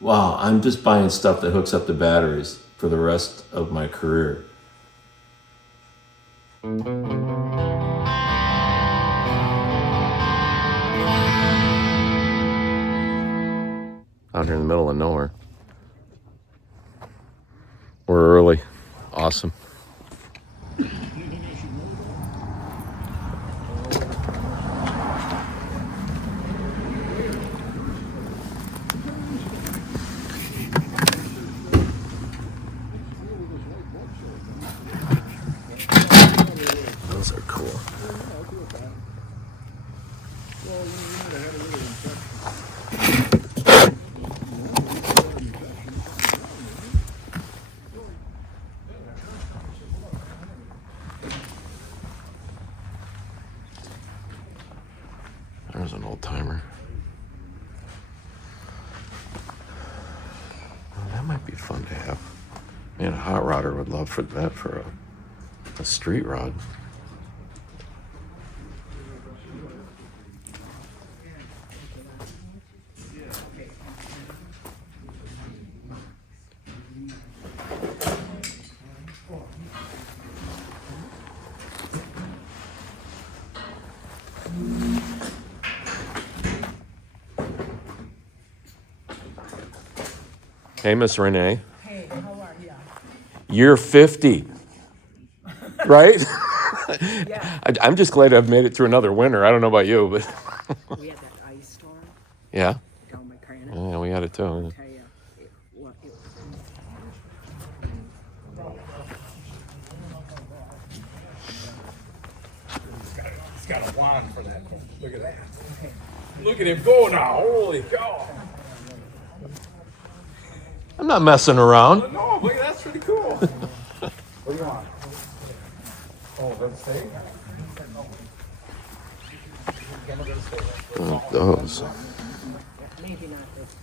wow, I'm just buying stuff that hooks up the batteries for the rest of my career. Out here in the middle of nowhere. We're early. Awesome. Those are cool. There's an old timer. Well, that might be fun to have. Man, a hot rodder would love for that for a street rod. Hey, Miss Renee. Hey, how are you? You're 50, right? Yeah. I'm just glad I've made it through another winter. I don't know about you, but We had that ice storm yeah, down by Carnage. yeah, we had it too. Tell you, it He's got a wand for that. Look at that. Look at him go now. Holy cow. I'm not messing around. No, look, that's pretty cool. What do you want? Oh, let's stay? Those. maybe not this.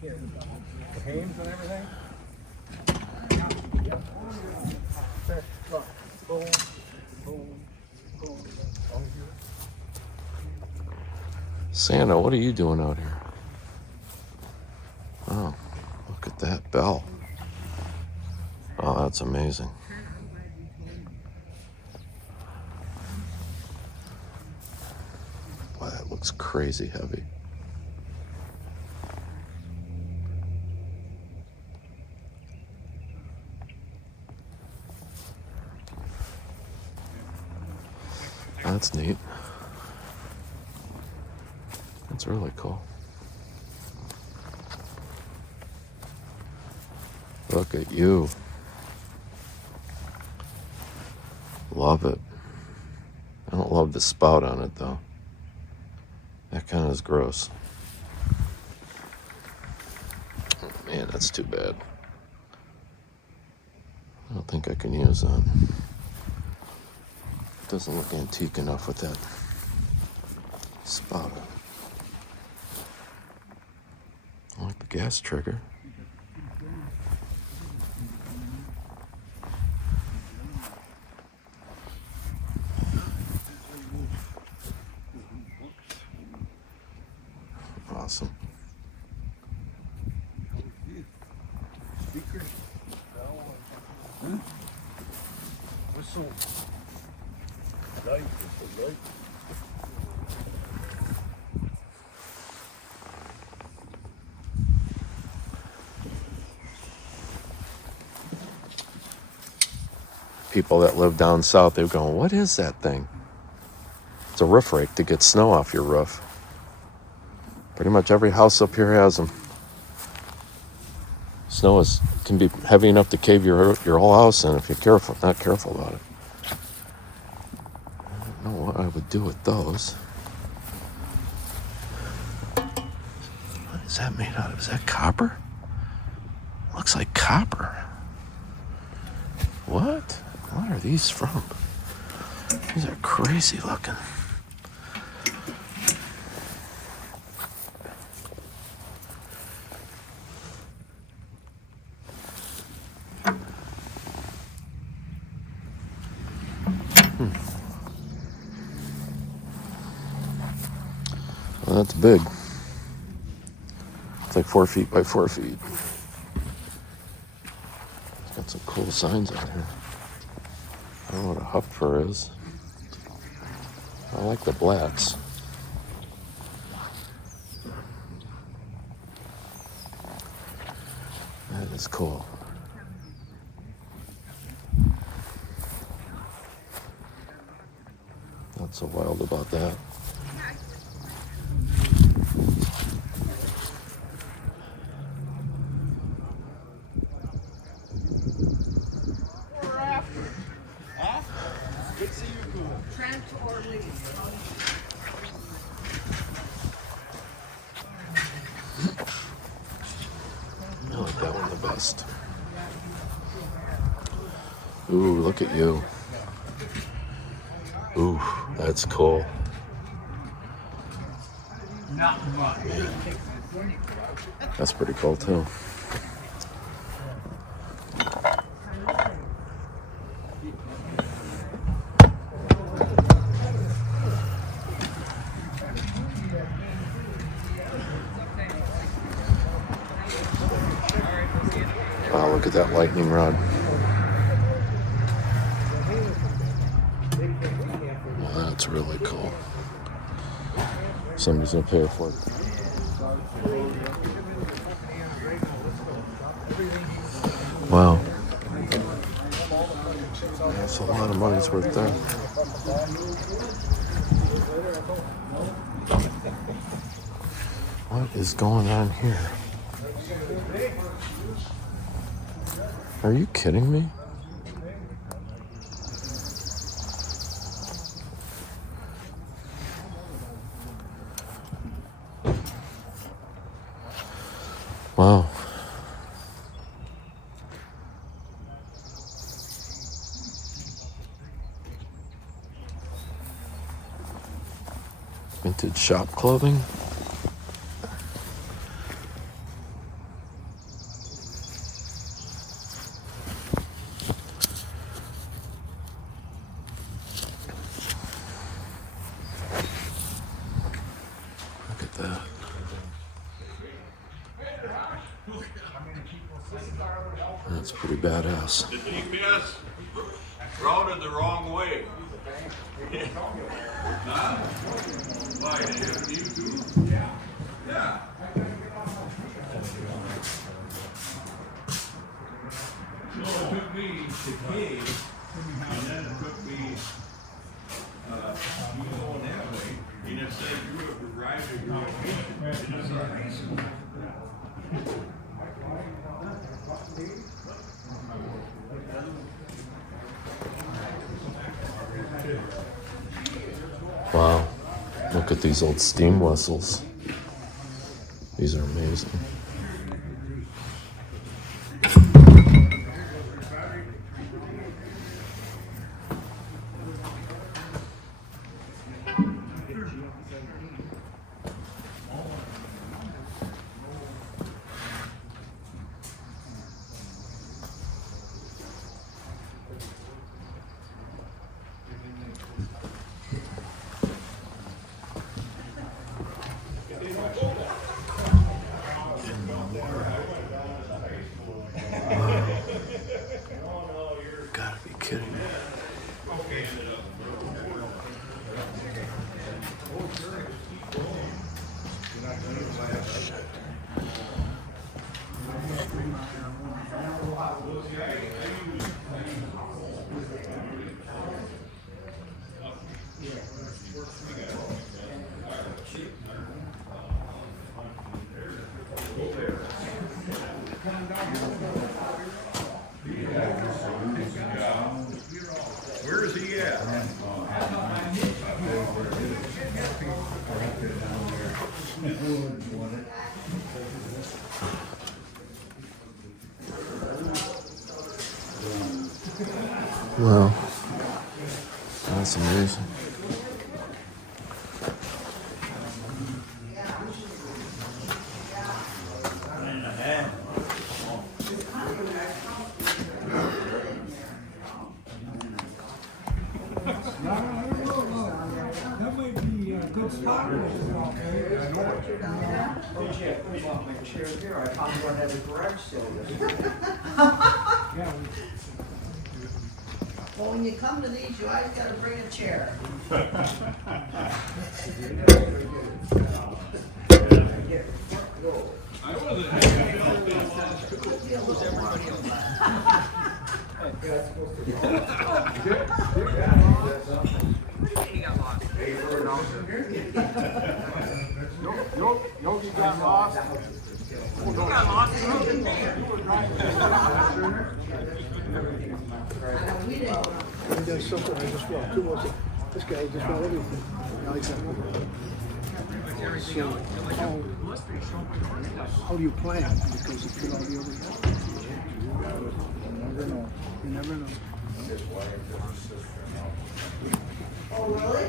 Here. The Hames and everything? There, look. Boom, boom, boom. Santa, what are you doing out here? Oh, look at that bell. Oh, that's amazing. Boy, that looks crazy heavy. That's neat. That's really cool. Look at you. Love it. I don't love the spout on it though. That kind of is gross. Oh, man, that's too bad. I don't think I can use that. Doesn't look antique enough with that spout on it. I like the gas trigger. Awesome. Speakers? Whistle. Light. Light. People that live down south, they're going, what is that thing? It's a roof rake to get snow off your roof. Pretty much every house up here has them. Snow can be heavy enough to cave your whole house in if you're not careful about it. I don't know what I would do with those. What is that made out of? Is that copper? Looks like copper. What? What are these from? These are crazy looking. Well, that's big. It's like 4 feet by 4 feet. It's got some cool signs on here. I don't know what a huff fur is. I like the blacks. That is cool. Not so wild about that. Trent or Lee? I like that one the best. Ooh, look at you. Ooh, that's cool. Not much. That's pretty cool too. Wow, look at that lightning rod. Well, that's really cool. Somebody's gonna pay for it. Wow. That's a lot of money's worth there. What is going on here? Are you kidding me? Wow. Vintage shop clothing. Look at that. That's pretty badass. The GPS routed the wrong way. Huh? Why, did you have YouTube? Yeah. Yeah. So it took me to K, and then it took me, going that way, and it said you have arrived at your location. And I said, Wow. Look at these old steam whistles. These are amazing. Gotta be kidding me. where is he at? Wow. That's amazing. That might be a good spot. want my chair here. I found one at a garage sale yesterday. Well, when you come to these, you always gotta bring a chair. I wasn't happy about that Yogi got lost. He does something, I just walked through, was it? This guy just got everything. Now he's got nothing. So, how do you plan? Because you put all the other stuff. You never know. You never know. Oh, really?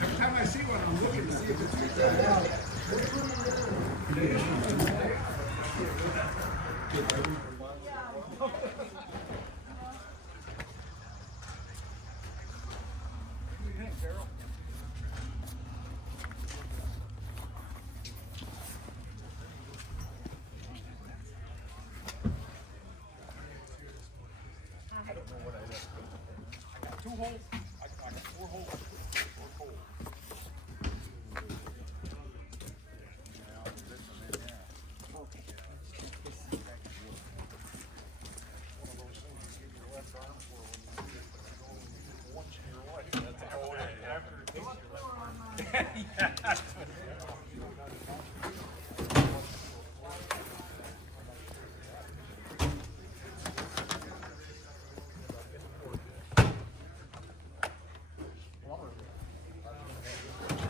Every time I see one, I'm looking to see if it's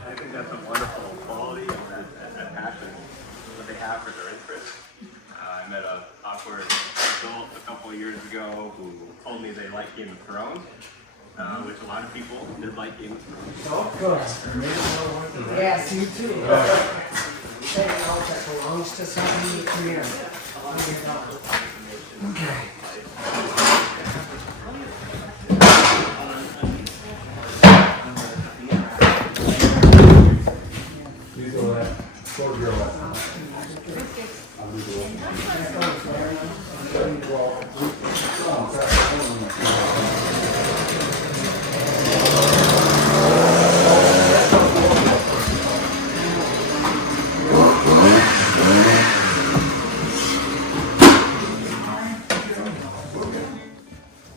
I think that's a wonderful quality and that passion that they have for their interests. I met an awkward adult a couple of years ago who told me they like Game of Thrones, which a lot of people did like Game of Thrones. Oh, good. Yes, you too. Say it out that belongs to somebody. Come here. Okay.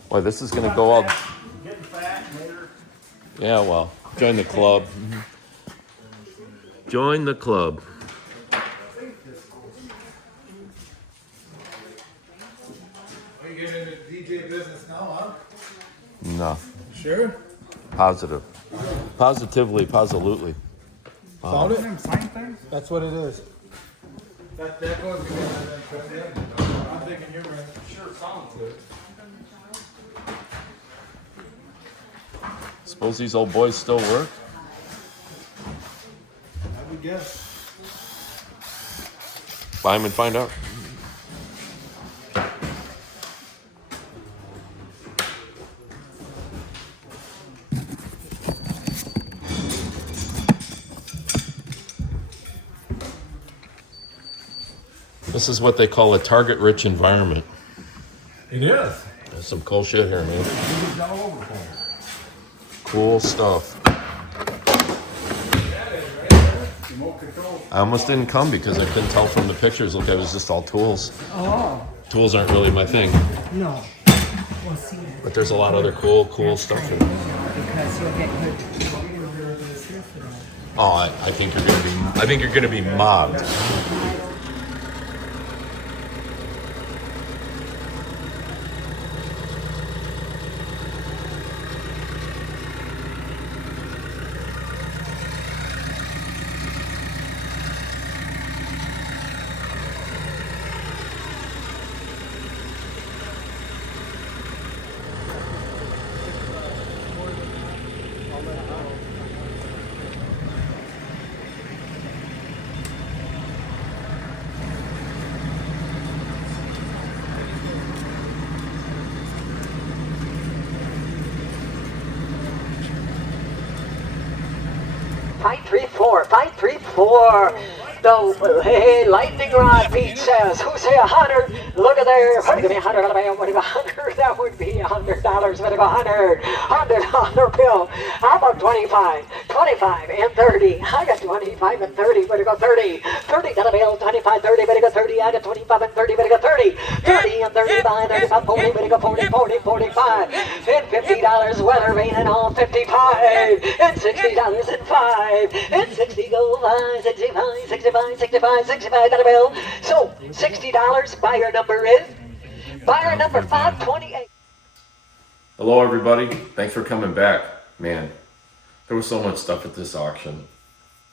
Boy, this is gonna go all. Yeah, well, join the club. Join the club. Are you getting into DJ business now, huh? No, Sure. positive, positively, positively. Found it? Sign things? That's what it is. That goes together. I'm thinking you're right. Sure, sounds good. Suppose these old boys still work? I would guess. Buy them and find out. This is what they call a target-rich environment. It is. There's some cool shit here, man. It's all over for me. Cool stuff. I almost didn't come because I couldn't tell from the pictures. Look, it was just all tools. Oh, Tools aren't really my thing, no. Well, see, but there's a lot of other cool stuff here. because you'll get good. Oh, I think you're gonna be mobbed. 534, 534. The hey, lightning rod Pete says, who say 100? Look at there. What give me 100? What give me 100? That would be $100. What give 100? $100 bill. How about 25? 25 and 30. I got 25 and 30. What do you go 30? 30 dollar bill. 25, 30. What do you go 30? I got 25 and 30. What do you go 30? 30 and 35, 35, 40. What do you go 40, 40, 45? And $50 weather raining on 55. And $60 and 5. And 60 go 5, 65, 65, 65, 65 dollar bill. So $60. Buyer number is buyer number 528. Hello, everybody. Thanks for coming back. Man, there was so much stuff at this auction.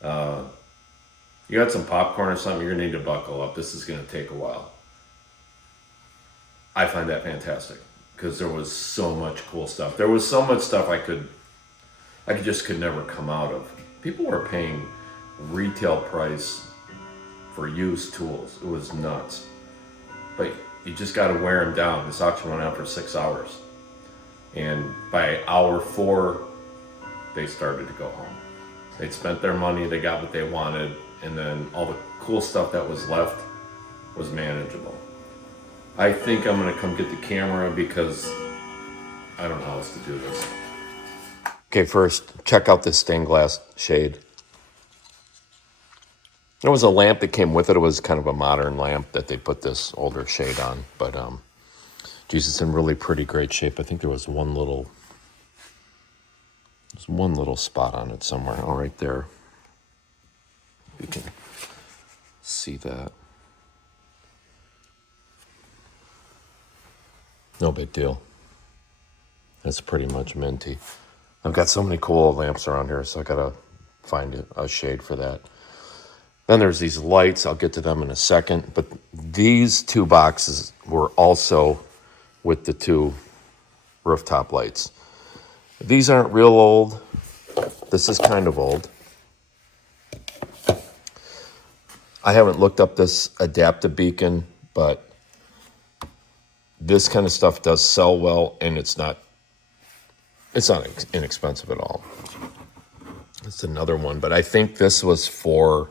You got some popcorn or something, you're gonna need to buckle up. This is gonna take a while. I find that fantastic because there was so much cool stuff. There was so much stuff I could never come out of. People were paying retail price for used tools. It was nuts. But you just got to wear them down. This auction went on for 6 hours. And by hour 4, they started to go home. They'd spent their money, they got what they wanted, and then all the cool stuff that was left was manageable. I think I'm gonna come get the camera because I don't know how else to do this. Okay, first, check out this stained glass shade. There was a lamp that came with it. It was kind of a modern lamp that they put this older shade on. But, geez, it's in really pretty great shape. I think there was one little spot on it somewhere. Oh, right there. You can see that. No big deal. It's pretty much minty. I've got so many cool lamps around here, so I gotta find a shade for that. Then there's these lights. I'll get to them in a second. But these 2 boxes were also with the 2 rooftop lights. These aren't real old. This is kind of old. I haven't looked up this adaptive beacon, but this kind of stuff does sell well, and it's not inexpensive at all. It's another one, but I think this was for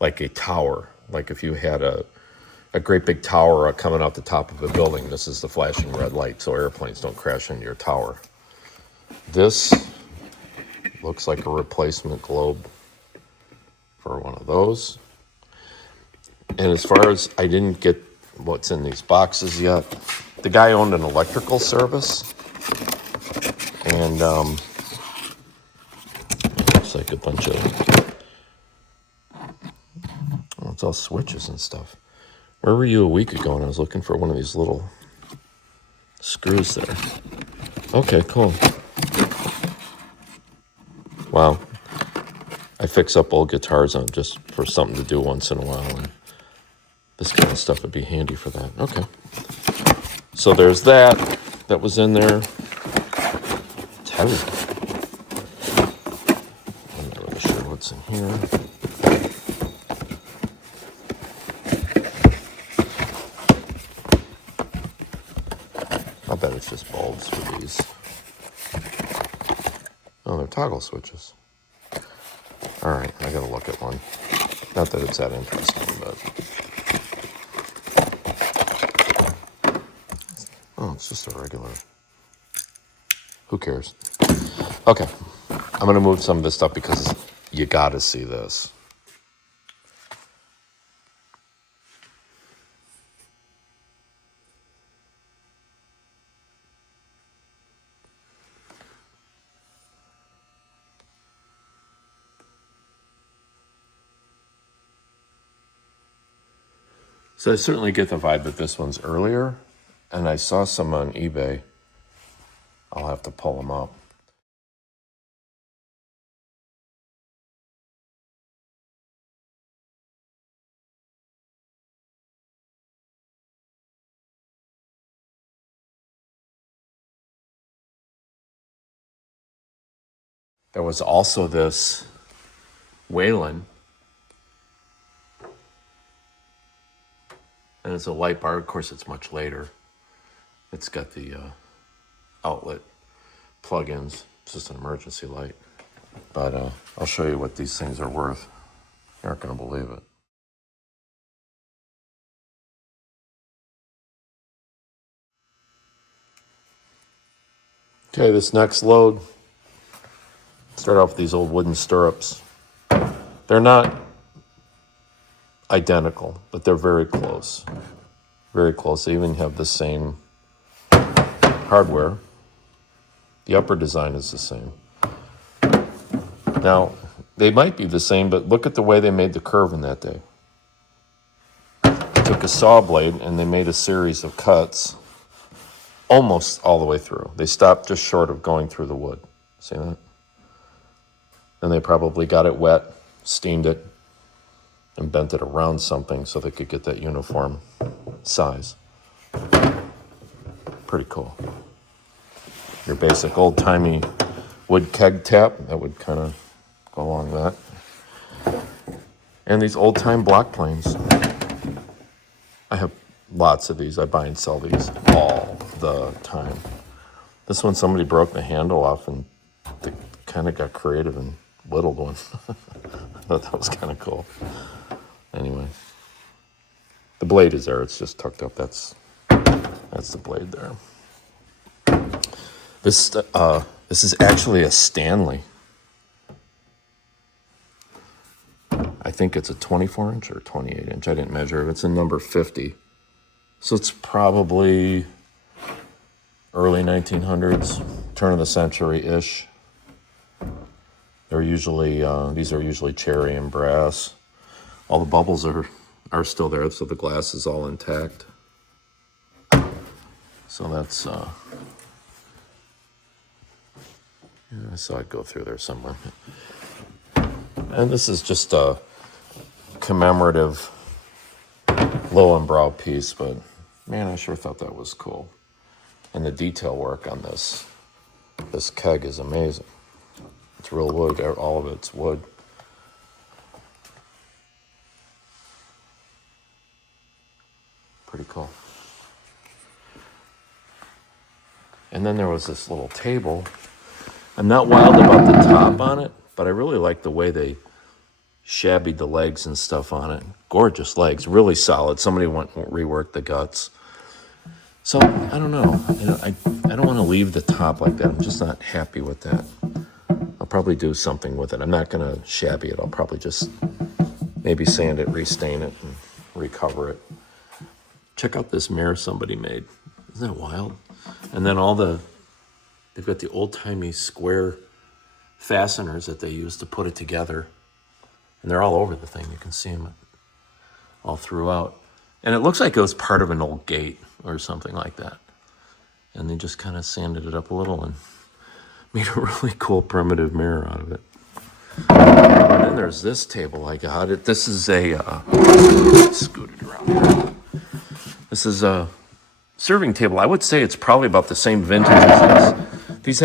like a tower. Like if you had a great big tower coming out the top of a building, this is the flashing red light so airplanes don't crash into your tower. This looks like a replacement globe for one of those. And as far as I didn't get what's in these boxes yet, the guy owned an electrical service, and it looks like a bunch of, oh, it's all switches and stuff. Where were you a week ago when I was looking for one of these little screws there? Okay, cool. Wow. I fix up old guitars on just for something to do once in a while, and this kind of stuff would be handy for that. Okay. So there's that. That was in there. It's heavy. I'm not really sure what's in here. I bet it's just bulbs for these. Oh, they're toggle switches. All right, I gotta look at one. Not that it's that interesting, but... oh, it's just a regular... who cares? Okay, I'm gonna move some of this stuff because you gotta see this. So I certainly get the vibe that this one's earlier, and I saw some on eBay. I'll have to pull them up. There was also this Whalen, and it's a light bar. Of course, it's much later. It's got the outlet plug-ins. It's just an emergency light. But I'll show you what these things are worth. You aren't going to believe it. Okay, this next load, start off with these old wooden stirrups. They're not identical, but they're very close. Very close. They even have the same hardware. The upper design is the same. Now, they might be the same, but look at the way they made the curve in that day. They took a saw blade and they made a series of cuts almost all the way through. They stopped just short of going through the wood. See that? Then they probably got it wet, steamed it, and bent it around something so they could get that uniform size. Pretty cool. Your basic old-timey wood keg tap, that would kind of go along with that. And these old-time block planes. I have lots of these. I buy and sell these all the time. This one, somebody broke the handle off and they kind of got creative and whittled one. I thought that was kind of cool. Anyway, the blade is there. It's just tucked up. That's the blade there. This is actually a Stanley. I think it's a 24 inch or 28 inch. I didn't measure it. It's a number 50. So it's probably early 1900s, turn of the century-ish. They're usually, these are usually cherry and brass. All the bubbles are still there, so the glass is all intact. So that's, yeah, I saw it go through there somewhere. And this is just a commemorative Lowenbrow piece, but man, I sure thought that was cool. And the detail work on this keg is amazing. It's real wood, all of it's wood. Pretty cool. And then there was this little table. I'm not wild about the top on it, but I really like the way they shabbied the legs and stuff on it. Gorgeous legs, really solid. Somebody reworked the guts. So, I don't know. I don't want to leave the top like that. I'm just not happy with that. I'll probably do something with it. I'm not going to shabby it. I'll probably just maybe sand it, restain it, and recover it. Check out this mirror somebody made. Isn't that wild? And then they've got the old-timey square fasteners that they use to put it together. And they're all over the thing. You can see them all throughout. And it looks like it was part of an old gate or something like that. And they just kind of sanded it up a little and made a really cool primitive mirror out of it. And then there's this table I got. This is a, scoot it around here. This is a serving table. I would say it's probably about the same vintage as this.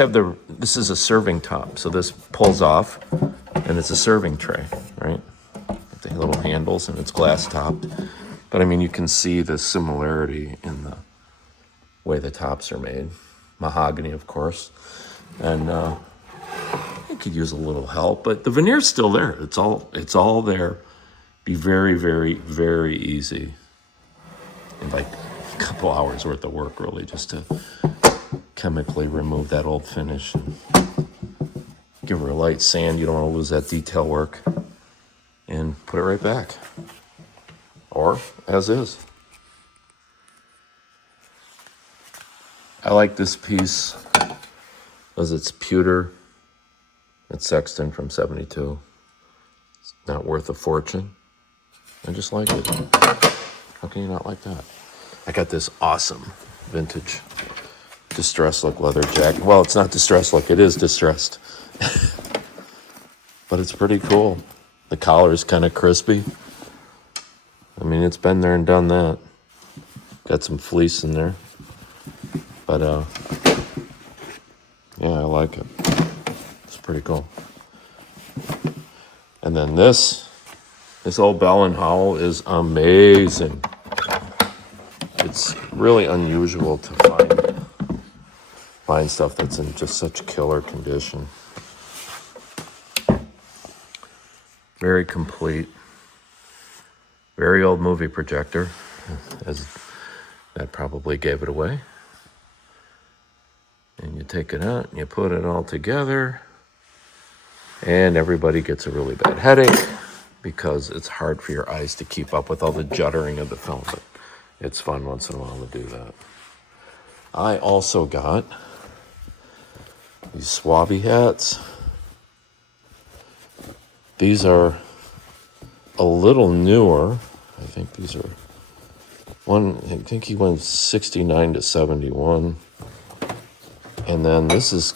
This is a serving top. So this pulls off and it's a serving tray, right? With the little handles and it's glass topped. But I mean, you can see the similarity in the way the tops are made. Mahogany, of course. And it could use a little help, but the veneer's still there. It's all there. Be very, very, very easy. In like a couple hours worth of work, really, just to chemically remove that old finish and give her a light sand. You don't want to lose that detail work. And put it right back. Or as is. I like this piece because it's pewter. It's Sexton from 72. It's not worth a fortune. I just like it. How can you not like that? I got this awesome vintage distressed look leather jacket. Well, it's not distressed look. It is distressed. But it's pretty cool. The collar is kind of crispy. I mean, it's been there and done that. Got some fleece in there. But, yeah, I like it. It's pretty cool. And then this old Bell and Howell is amazing. It's really unusual to find stuff that's in just such killer condition. Very complete. Very old movie projector. As that probably gave it away. And you take it out and you put it all together. And everybody gets a really bad headache because it's hard for your eyes to keep up with all the juddering of the film. But it's fun once in a while to do that. I also got these Swabby hats. These are a little newer. I think these are I think he went 69 to 71. And then this is,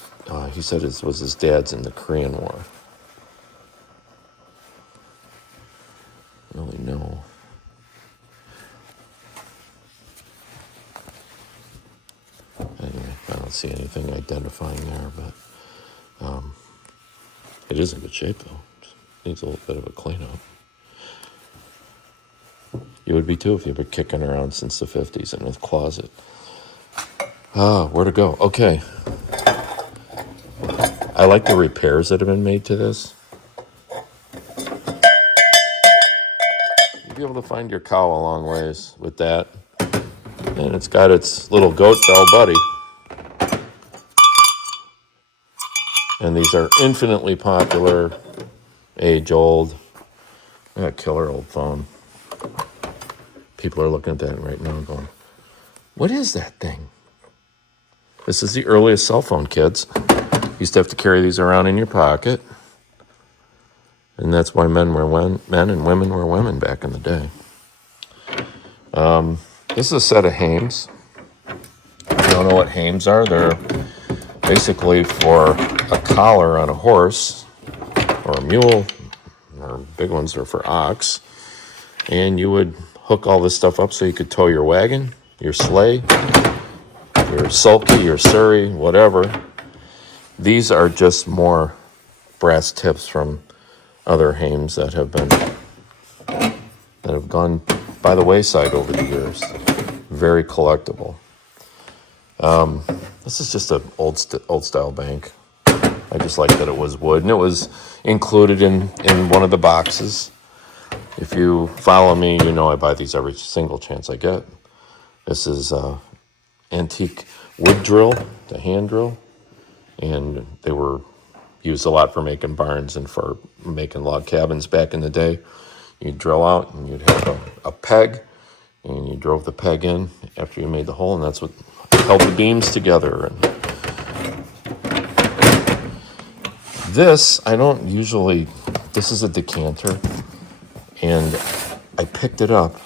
he said it was his dad's in the Korean War. I don't really know. Anyway, I don't see anything identifying there, but it is in good shape though. Just needs a little bit of a cleanup. You would be too if you've been kicking around since the 50s in a closet. Where to go? Okay. I like the repairs that have been made to this. You'll be able to find your cow a long ways with that. And it's got its little goat bell buddy. And these are infinitely popular, age-old. A killer old phone. People are looking at that right now and going, what is that thing? This is the earliest cell phone, kids. You used to have to carry these around in your pocket. And that's why men were men and women were women back in the day. This is a set of hames. If you don't know what hames are, they're basically for a collar on a horse or a mule, or big ones are for ox. And you would hook all this stuff up so you could tow your wagon, your sleigh, your sulky, your surrey, whatever. These are just more brass tips from other hames that have gone by the wayside over the years. Very collectible. This is just an old style bank. I just like that it was wood, and it was included in one of the boxes. If you follow me, you know I buy these every single chance I get. This is antique wood drill, the hand drill, and they were used a lot for making barns and for making log cabins back in the day. You'd drill out and you'd have a peg, and you drove the peg in after you made the hole, and that's what held the beams together. And this, this is a decanter, and I picked it up.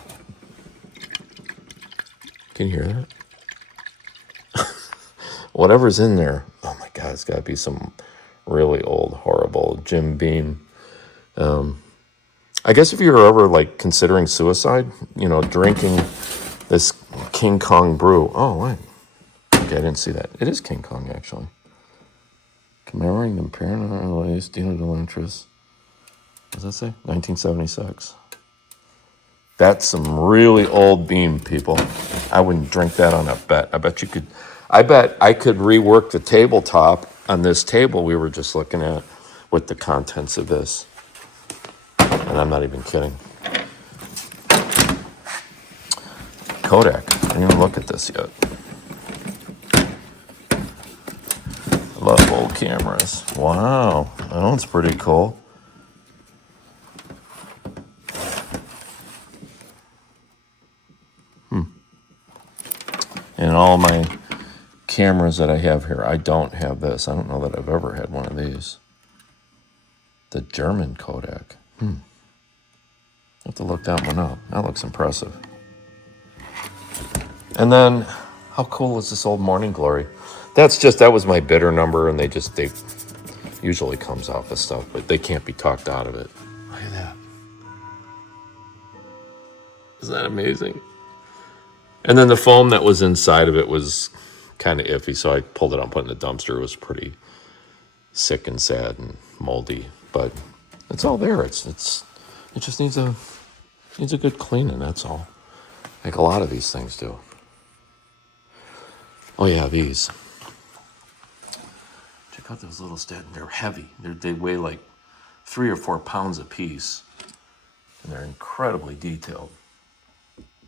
Can you hear that? Whatever's in there, oh my God, it's got to be some really old, horrible Jim Beam. I guess if you were ever like considering suicide, drinking this King Kong brew. Oh, wait. Okay, I didn't see that. It is King Kong, actually. Commemorating the paranoid dealing with interest. What does that say? 1976. That's some really old Beam, people. I wouldn't drink that on a bet. I bet I could rework the tabletop on this table we were just looking at with the contents of this. And I'm not even kidding. Kodak. I didn't even look at this yet. I love old cameras. Wow. That one's pretty cool. And all my cameras that I have here, I don't have this. I don't know that I've ever had one of these. The German Kodak. I have to look that one up. That looks impressive. And then, how cool is this old Morning Glory? That was my bidder number, and they usually comes off of stuff, but they can't be talked out of it. Look at that. Isn't that amazing? And then the foam that was inside of it was kind of iffy, so I pulled it out and put it in the dumpster. It was pretty sick and sad and moldy, but it's all there. It just needs a good cleaning, that's all. Like a lot of these things do. Oh yeah, these. Check out those little they're heavy. They weigh like 3 or 4 pounds a piece. And they're incredibly detailed.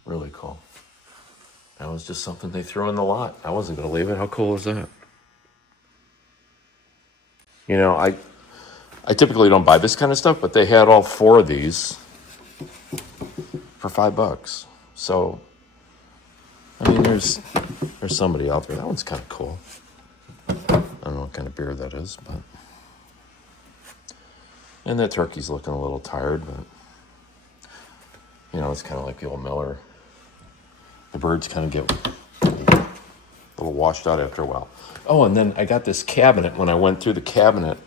Really cool. That was just something they threw in the lot. I wasn't going to leave it. How cool is that? You know, I typically don't buy this kind of stuff, but they had all 4 of these for $5. So, I mean, there's somebody out there. That one's kind of cool. I don't know what kind of beer that is, but. And that turkey's looking a little tired, but. You know, it's kind of like the old Miller. The birds kind of get a little washed out after a while. Oh, and then I got this cabinet. When I went through the cabinet,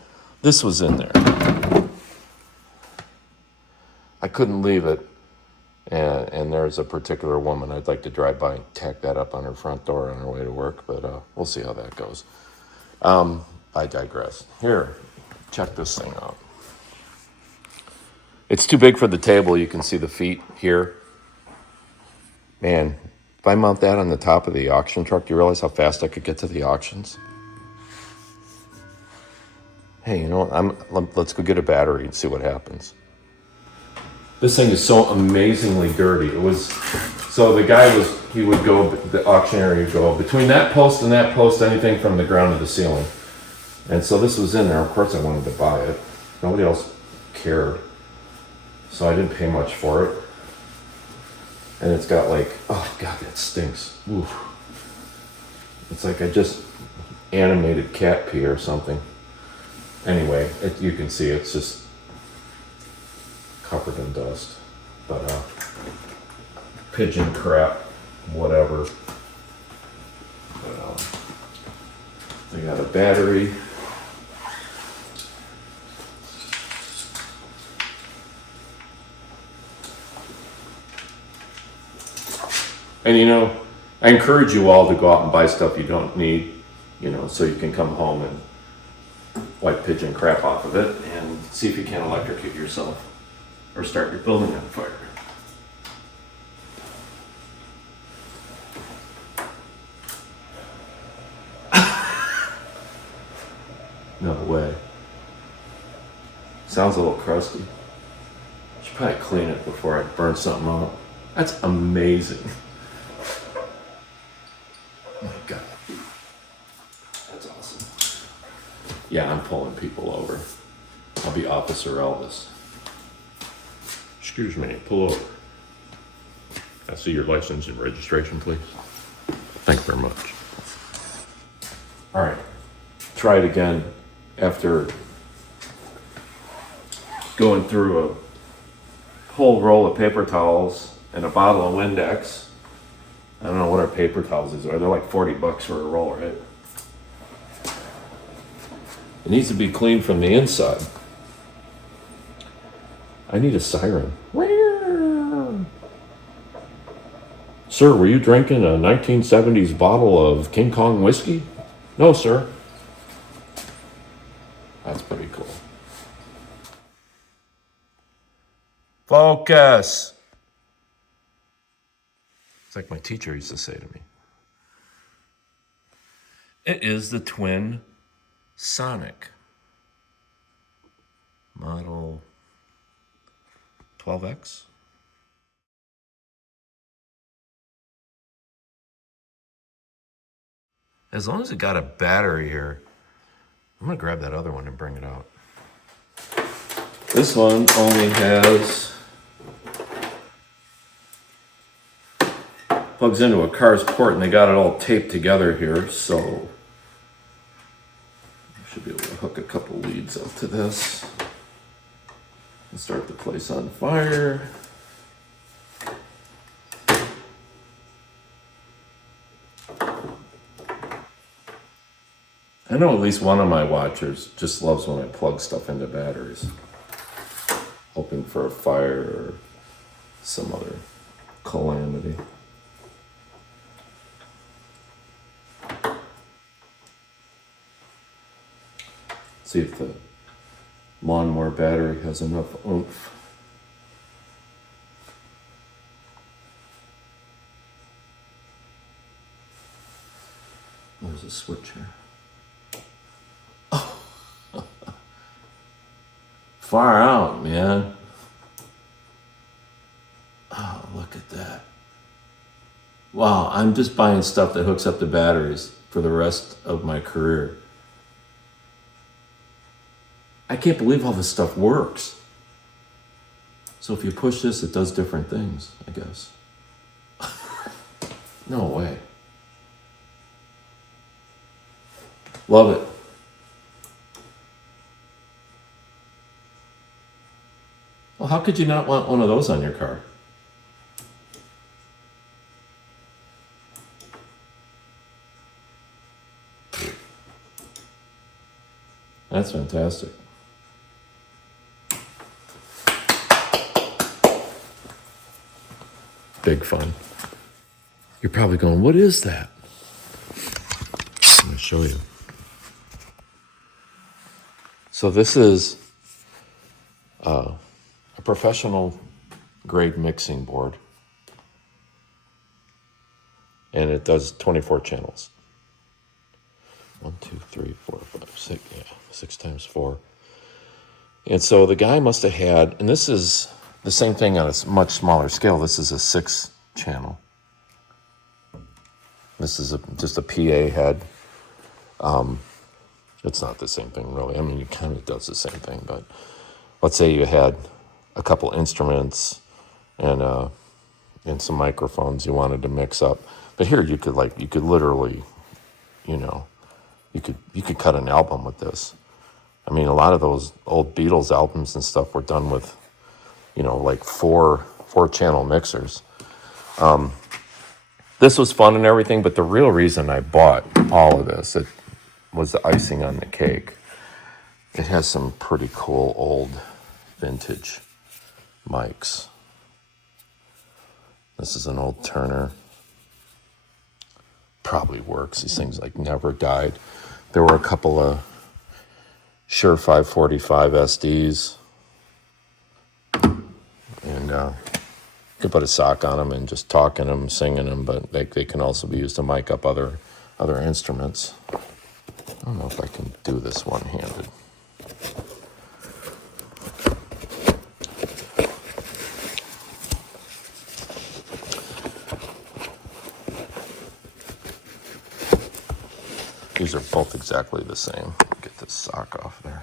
this was in there. I couldn't leave it. And there's a particular woman I'd like to drive by and tack that up on her front door on her way to work, but we'll see how that goes. I digress. Here, check this thing out. It's too big for the table. You can see the feet here. Man, if I mount that on the top of the auction truck, do you realize how fast I could get to the auctions? Hey, you know what? Let's go get a battery and see what happens. This thing is so amazingly dirty. It was, so the guy would go, the auctioneer would go between that post and that post, anything from the ground to the ceiling. And so this was in there. Of course I wanted to buy it. Nobody else cared. So I didn't pay much for it. And it's got like, oh God, that stinks. Oof. It's like I just animated cat pee or something. Anyway, you can see it's just covered in dust, but pigeon crap, whatever. But, they got a battery. And you know, I encourage you all to go out and buy stuff you don't need, you know, so you can come home and wipe pigeon crap off of it and see if you can electrocute yourself or start your building on fire. No way. Sounds a little crusty. Should probably clean it before I burn something out. That's amazing. Oh my God. That's awesome. Yeah, I'm pulling people over. I'll be Officer Elvis. Excuse me, pull over. Can I see your license and registration, please? Thank you very much. All right, try it again after going through a whole roll of paper towels and a bottle of Windex. I don't know what our paper towels are. They're like $40 for a roll, right? It needs to be cleaned from the inside. I need a siren. Sir, were you drinking a 1970s bottle of King Kong whiskey? No, sir. That's pretty cool. Focus. It's like my teacher used to say to me. It is the twin Sonic. Model 12X. As long as it got a battery here, I'm gonna grab that other one and bring it out. This one only has, plugs into a car's port and they got it all taped together here, so I should be able to hook a couple leads up to this and start the place on fire. I know at least one of my watchers just loves when I plug stuff into batteries, hoping for a fire or some other calamity. See if the lawnmower battery has enough oomph. There's a switch here. far out, man. Oh, look at that. Wow, I'm just buying stuff that hooks up the batteries for the rest of my career. I can't believe how this stuff works. So if you push this, it does different things, I guess. No way. Love it. Well, how could you not want one of those on your car? That's fantastic. Big fun. You're probably going, what is that? I'm going to show you. So this is a professional grade mixing board. And it does 24 channels. 1, 2, 3, 4, 5, 6. Yeah, 6 times 4. And so the guy must have had, and this is the same thing on a much smaller scale. This is a 6 channel. This is just a PA head. It's not the same thing, really. I mean, it kind of does the same thing, but let's say you had a couple instruments and some microphones you wanted to mix up. But here you could literally, you could cut an album with this. I mean, a lot of those old Beatles albums and stuff were done with, like four channel mixers. This was fun and everything, but the real reason I bought all of this, it was the icing on the cake. It has some pretty cool old vintage mics. This is an old Turner. Probably works. These things never died. There were a couple of Shure 545 SDs. And you could put a sock on them and just talk in them, sing in them, but they can also be used to mic up other instruments. I don't know if I can do this one-handed. These are both exactly the same. Get this sock off there.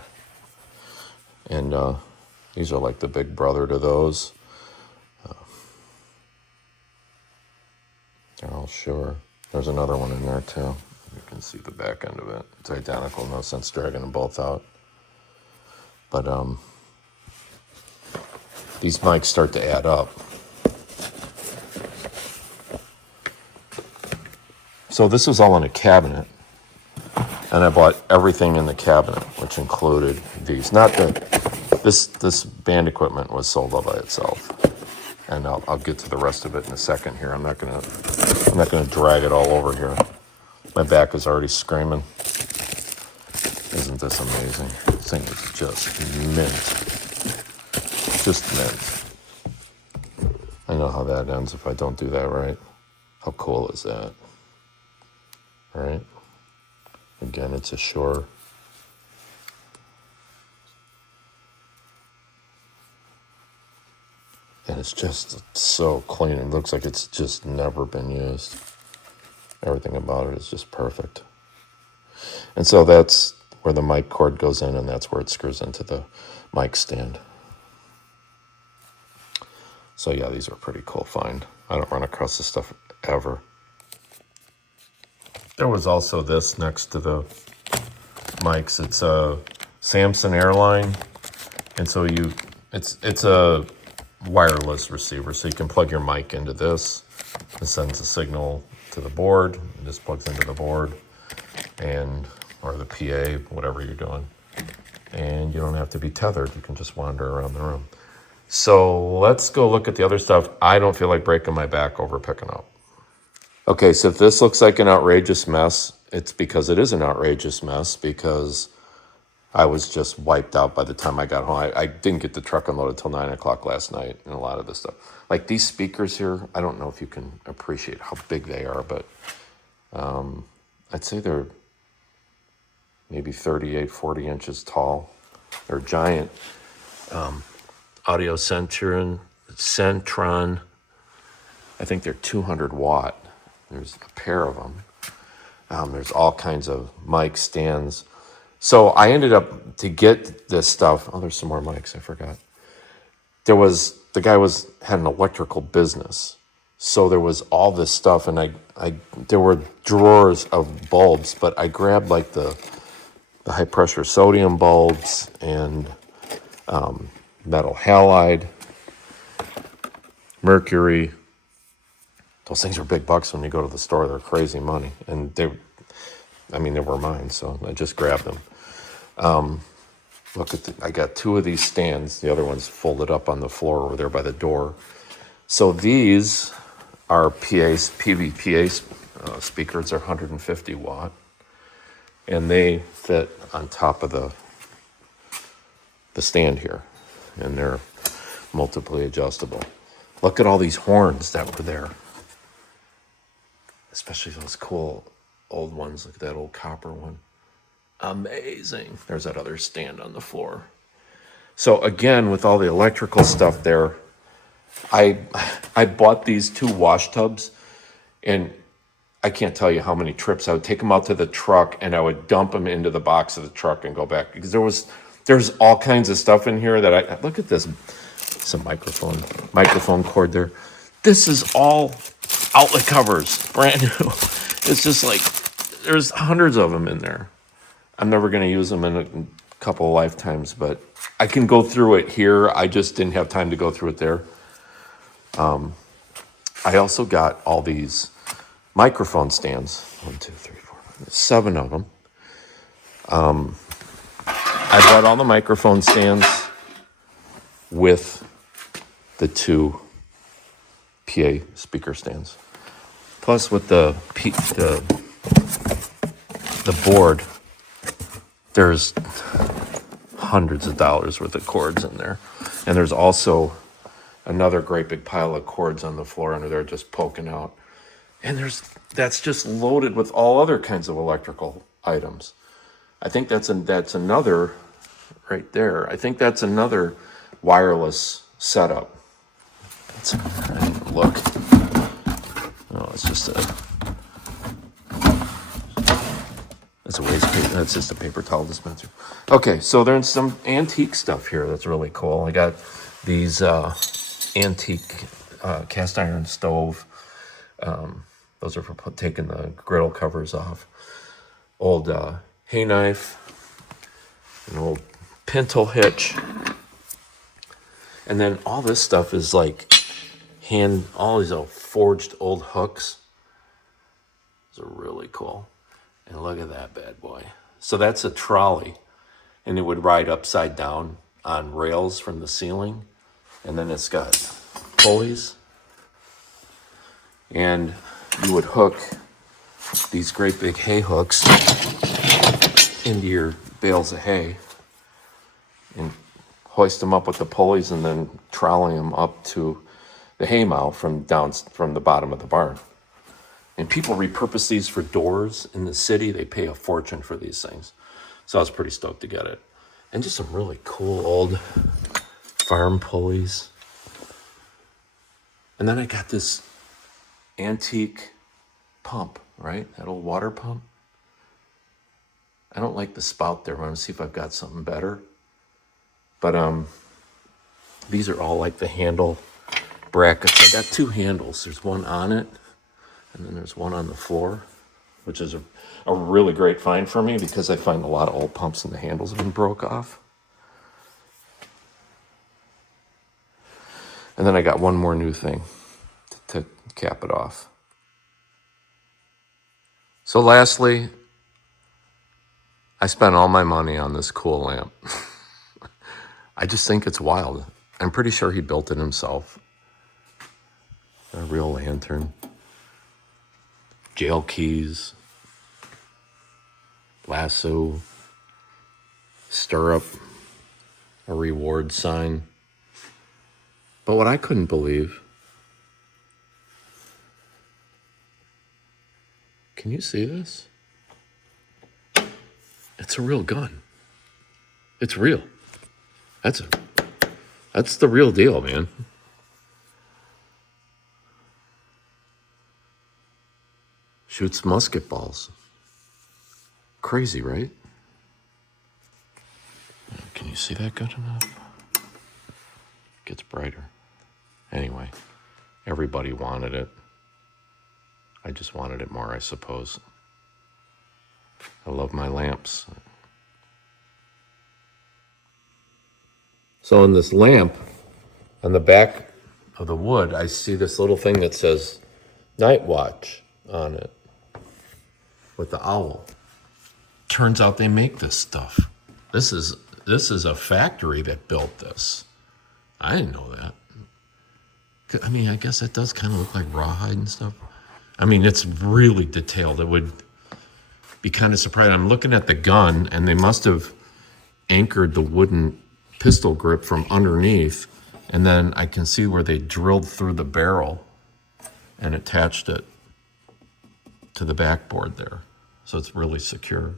And these are like the big brother to those. They're all Shure. There's another one in there too. You can see the back end of it. It's identical, no sense dragging them both out. But these mics start to add up. So this was all in a cabinet. And I bought everything in the cabinet, which included these. Not that this band equipment was sold all by itself. And I'll get to the rest of it in a second here. I'm not gonna drag it all over here. My back is already screaming. Isn't this amazing? This thing is just mint. Just mint. I know how that ends if I don't do that right. How cool is that? Right? Again, it's a Shure. And it's just so clean. It looks like it's just never been used. Everything about it is just perfect. And so that's where the mic cord goes in, and that's where it screws into the mic stand. So yeah, these are pretty cool find. I don't run across this stuff ever. There was also this next to the mics. It's a Samson Airline, and so it's a wireless receiver, so you can plug your mic into this. It sends a signal to the board. It just plugs into the board, or the PA, whatever you're doing, and you don't have to be tethered. You can just wander around the room. So let's go look at the other stuff. I don't feel like breaking my back over picking up. Okay, so if this looks like an outrageous mess, it's because it is an outrageous mess, because I was just wiped out by the time I got home. I didn't get the truck unloaded till 9 o'clock last night, and a lot of this stuff. Like these speakers here, I don't know if you can appreciate how big they are, but I'd say they're maybe 38, 40 inches tall. They're giant. Audio Centron. I think they're 200 watt. There's a pair of them. There's all kinds of mic stands. So I ended up to get this stuff. Oh, there's some more mics. I forgot. The guy had an electrical business. So there was all this stuff, and there were drawers of bulbs, but I grabbed like the high pressure sodium bulbs and metal halide, mercury. Those things are big bucks when you go to the store. They're crazy money, and they were mine, so I just grabbed them. I got 2 of these stands. The other one's folded up on the floor over there by the door. So these are PVPA speakers. They're 150 watt, and they fit on top of the stand here, and they're multiply adjustable. Look at all these horns that were there, especially those cool old ones. Look at that old copper one. Amazing. There's that other stand on the floor. So again, with all the electrical stuff there, I bought these 2 wash tubs, and I can't tell you how many trips I would take them out to the truck, and I would dump them into the box of the truck and go back, because there's all kinds of stuff in here that look at this. Some microphone cord there. This is all outlet covers, brand new. It's just like there's hundreds of them in there. I'm never going to use them in a couple of lifetimes, but I can go through it here. I just didn't have time to go through it there. I also got all these microphone stands. 1, 2, 3, 4, 5, 7 of them. I bought all the microphone stands with the 2 PA speaker stands. Plus with the board, there's hundreds of dollars worth of cords in there. And there's also another great big pile of cords on the floor under there just poking out. And that's just loaded with all other kinds of electrical items. I think that's another right there. I think that's another wireless setup. I didn't look. No, it's just that's a waste paper. That's just a paper towel dispenser. Okay, so there's some antique stuff here that's really cool. I got these antique cast iron stove. Those are for taking the griddle covers off. Old hay knife, an old pintle hitch, and then all this stuff is like all these old forged old hooks. Those are really cool. And look at that bad boy. So that's a trolley, and it would ride upside down on rails from the ceiling, and then it's got pulleys, and you would hook these great big hay hooks into your bales of hay and hoist them up with the pulleys, and then trolley them up to the hay mow from the bottom of the barn. And people repurpose these for doors in the city. They pay a fortune for these things. So I was pretty stoked to get it. And just some really cool old farm pulleys. And then I got this antique pump, right? That old water pump. I don't like the spout there. I want to see if I've got something better. But these are all like the handle brackets. I got 2 handles. There's one on it, and then there's one on the floor, which is a really great find for me because I find a lot of old pumps and the handles have been broke off. And then I got one more new thing to cap it off. So lastly, I spent all my money on this cool lamp. I just think it's wild. I'm pretty sure he built it himself. A real lantern. Jail keys. Lasso. Stirrup. A reward sign. But what I couldn't believe, can you see this? It's a real gun. It's real. That's That's the real deal, man. Shoots musket balls. Crazy, right? Can you see that good enough? Gets brighter. Anyway, everybody wanted it. I just wanted it more, I suppose. I love my lamps. So in this lamp, on the back of the wood, I see this little thing that says Night Watch on it with the owl. Turns out they make this stuff. This is a factory that built this. I didn't know that. I mean, I guess it does kind of look like rawhide and stuff. I mean, it's really detailed. It would be kind of surprising. I'm looking at the gun, and they must have anchored the wooden pistol grip from underneath, and then I can see where they drilled through the barrel and attached it to the backboard there. So it's really secure.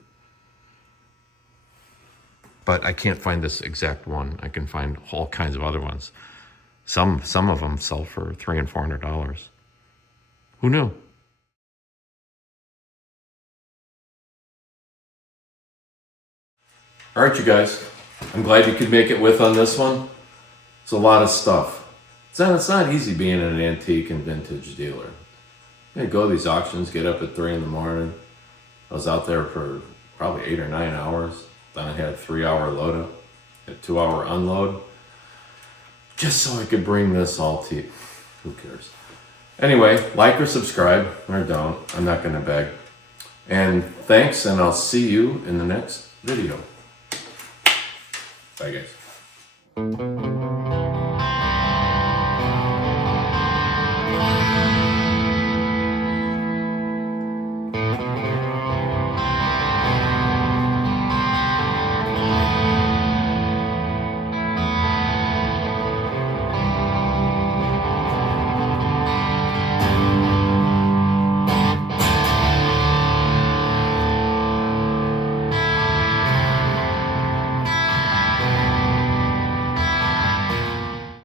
But I can't find this exact one. I can find all kinds of other ones. Some of them sell for $300 and $400. Who knew? All right, you guys. I'm glad you could make it with on this one. It's a lot of stuff. It's not easy being an antique and vintage dealer. You go to these auctions, get up at 3 in the morning. I was out there for probably 8 or 9 hours. Then I had a 3-hour load up, a 2-hour unload, just so I could bring this all to you. Who cares? Anyway, like or subscribe, or don't. I'm not going to beg. And thanks, and I'll see you in the next video. Bye, guys.